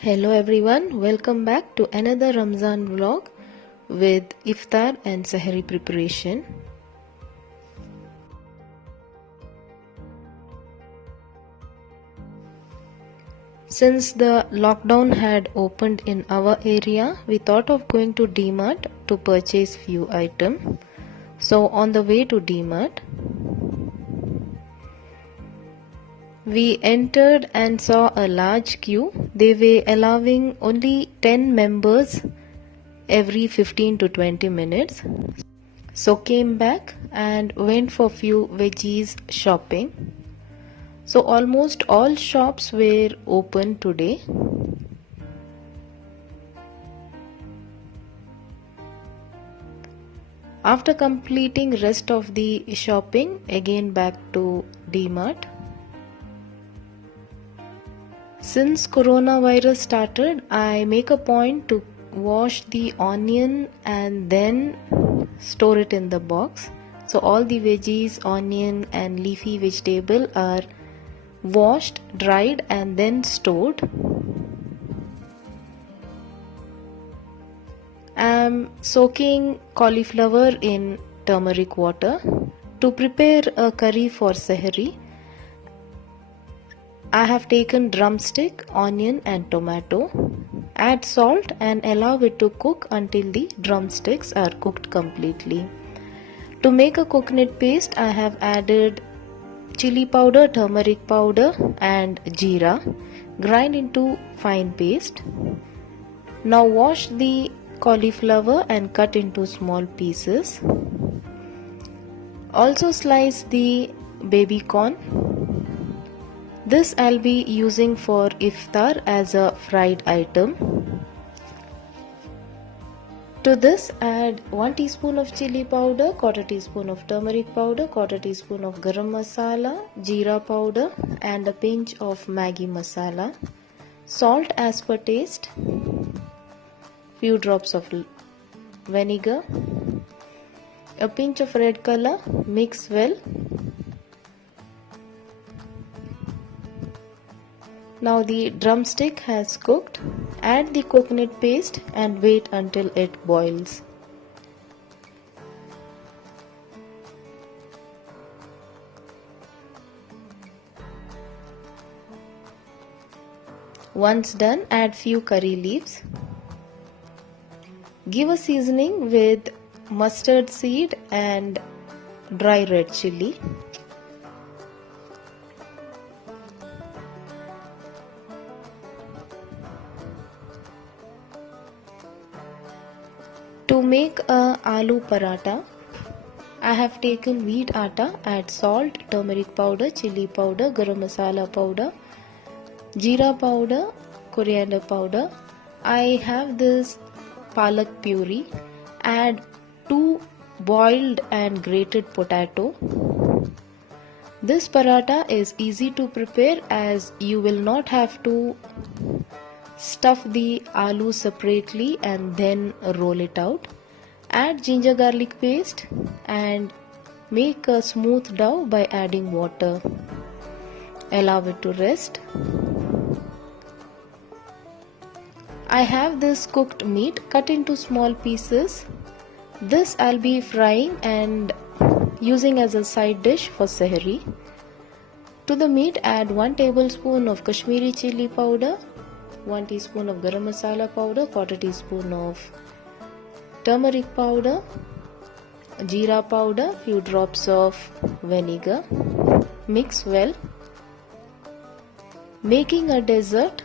Hello everyone, welcome back to another Ramzan vlog with iftar and sahari preparation. Since the lockdown had opened in our area, we thought of going to D-Mart to purchase few items. So on the way to D-Mart, we entered and saw a large queue. They were allowing only 10 members every 15 to 20 minutes. So came back and went for few veggies shopping. So almost all shops were open today. After completing rest of the shopping, again back to D-Mart. Since coronavirus started, I make a point to wash the onion and then store it in the box. So all the veggies, onion and leafy vegetable are washed, dried and then stored. I'm soaking cauliflower in turmeric water to prepare a curry for sahari. I have taken drumstick, onion and tomato. Add salt and allow it to cook until the drumsticks are cooked completely. To make a coconut paste, I have added chili powder, turmeric powder and jeera. Grind into fine paste. Now wash the cauliflower and cut into small pieces. Also slice the baby corn. This I'll be using for iftar as a fried item. To this add 1 teaspoon of chili powder, quarter teaspoon of turmeric powder, quarter teaspoon of garam masala, jeera powder and a pinch of Maggi masala. Salt as per taste. Few drops of vinegar. A pinch of red color. Mix well. Now the drumstick has cooked. Add the coconut paste and wait until it boils. Once done, add few curry leaves. Give a seasoning with mustard seed and dry red chilli. To make a aloo paratha, I have taken wheat atta, add salt, turmeric powder, chili powder, garam masala powder, jeera powder, coriander powder. I have this palak puree. Add 2 boiled and grated potato. This paratha is easy to prepare as you will not have to stuff the aloo separately and then roll it out. Add ginger garlic paste and make a smooth dough by adding water. Allow it to rest. I have this cooked meat cut into small pieces. This I'll be frying and using as a side dish for sahari. To the meat add 1 tablespoon of Kashmiri chili powder, 1 teaspoon of garam masala powder, quarter teaspoon of turmeric powder, jeera powder, few drops of vinegar. Mix well. Making a dessert,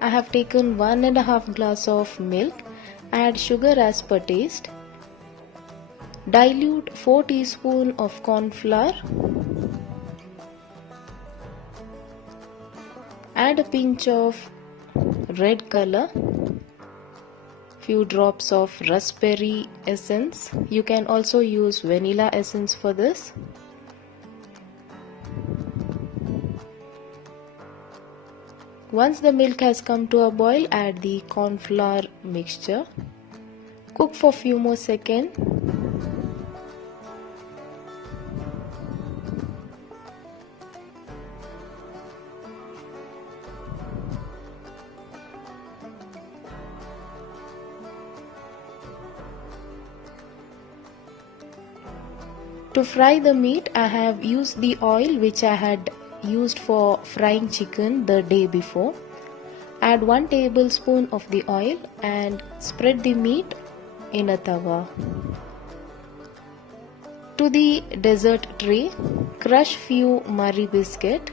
I have taken 1.5 glass of milk. Add sugar as per taste. Dilute 4 teaspoon of corn flour. Add a pinch of red color, few drops of raspberry essence. You can also use vanilla essence for this. Once the milk has come to a boil, add the corn flour mixture. Cook for few more seconds. To fry the meat, I have used the oil which I had used for frying chicken the day before. Add 1 tablespoon of the oil and spread the meat in a tawa. To the dessert tray, crush few Marie biscuit.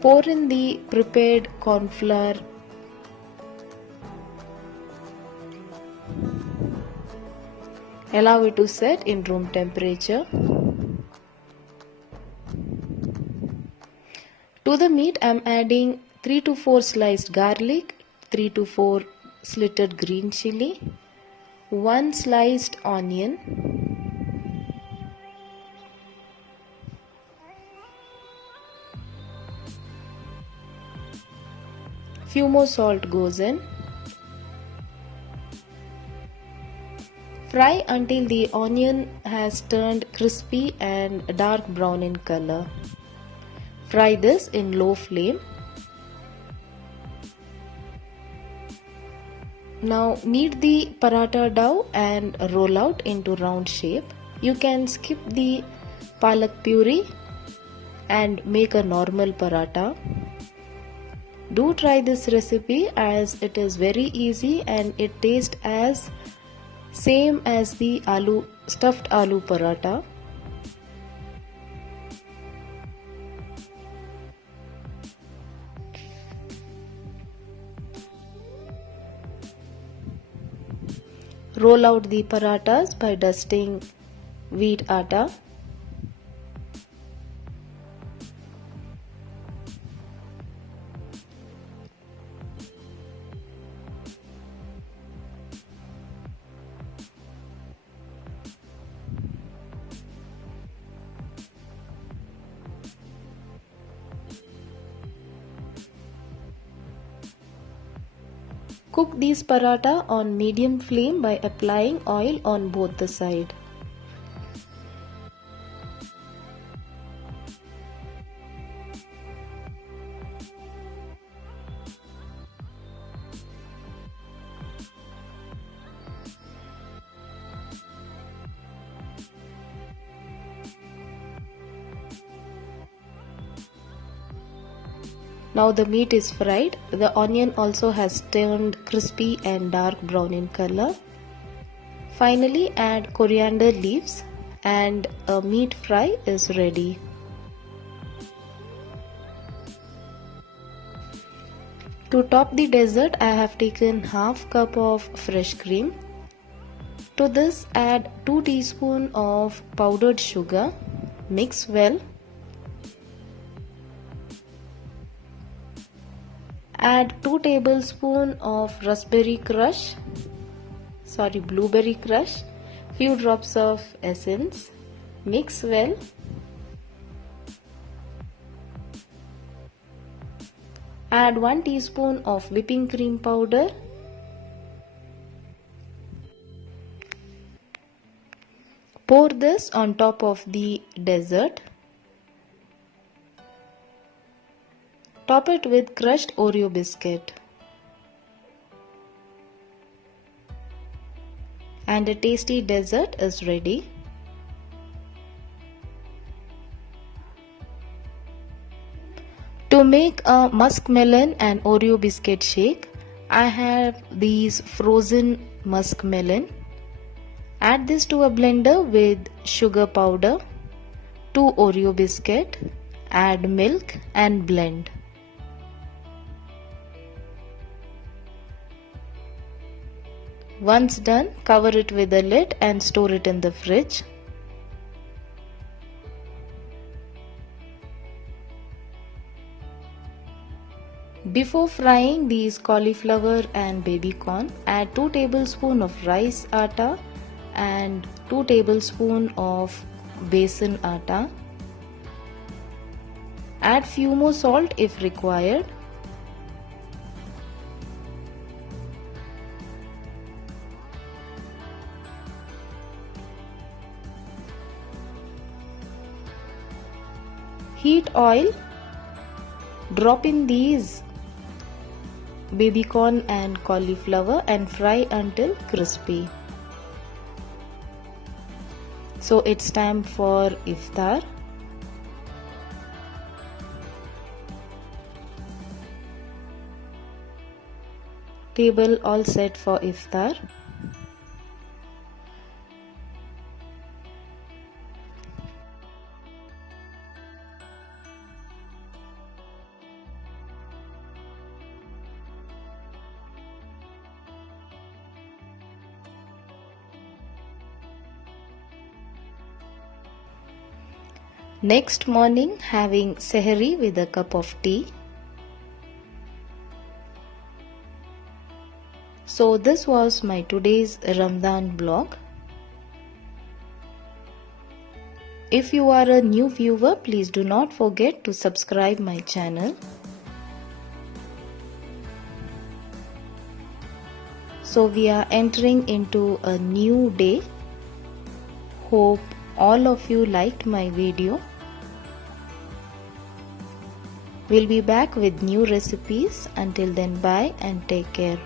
Pour in the prepared corn flour. Allow it to set in room temperature. To the meat, I am adding 3 to 4 sliced garlic, 3 to 4 slitted green chili, 1 sliced onion, few more salt goes in. Fry until the onion has turned crispy and dark brown in color. Fry this in low flame. Now knead the paratha dough and roll out into round shape. You can skip the palak puree and make a normal paratha. Do try this recipe as it is very easy and it tastes as same as the stuffed aloo paratha. Roll out the parathas by dusting wheat atta. Cook these paratha on medium flame by applying oil on both the sides. Now the meat is fried. The onion also has turned crispy and dark brown in color. Finally, add coriander leaves and a meat fry is ready. To top the dessert, I have taken half cup of fresh cream. To this, add 2 teaspoons of powdered sugar. Mix well. Add 2 tablespoons of blueberry crush, few drops of essence. Mix well. Add 1 teaspoon of whipping cream powder. Pour this on top of the dessert. Top it with crushed Oreo biscuit. And a tasty dessert is ready. To make a muskmelon and Oreo biscuit shake, I have these frozen muskmelon. Add this to a blender with sugar powder, 2 Oreo biscuit, add milk and blend. Once done, cover it with a lid and store it in the fridge. Before frying these cauliflower and baby corn, add 2 tablespoons of rice atta and 2 tablespoons of besan atta. Add few more salt if required. Heat oil, drop in these baby corn and cauliflower and fry until crispy. So it's time for iftar. Table all set for iftar. Next morning, having sehri with a cup of tea. So this was my today's Ramadan vlog. If you are a new viewer, please do not forget to subscribe my channel. So we are entering into a new day. Hope all of you liked my video. We'll be back with new recipes. Until then, bye and take care.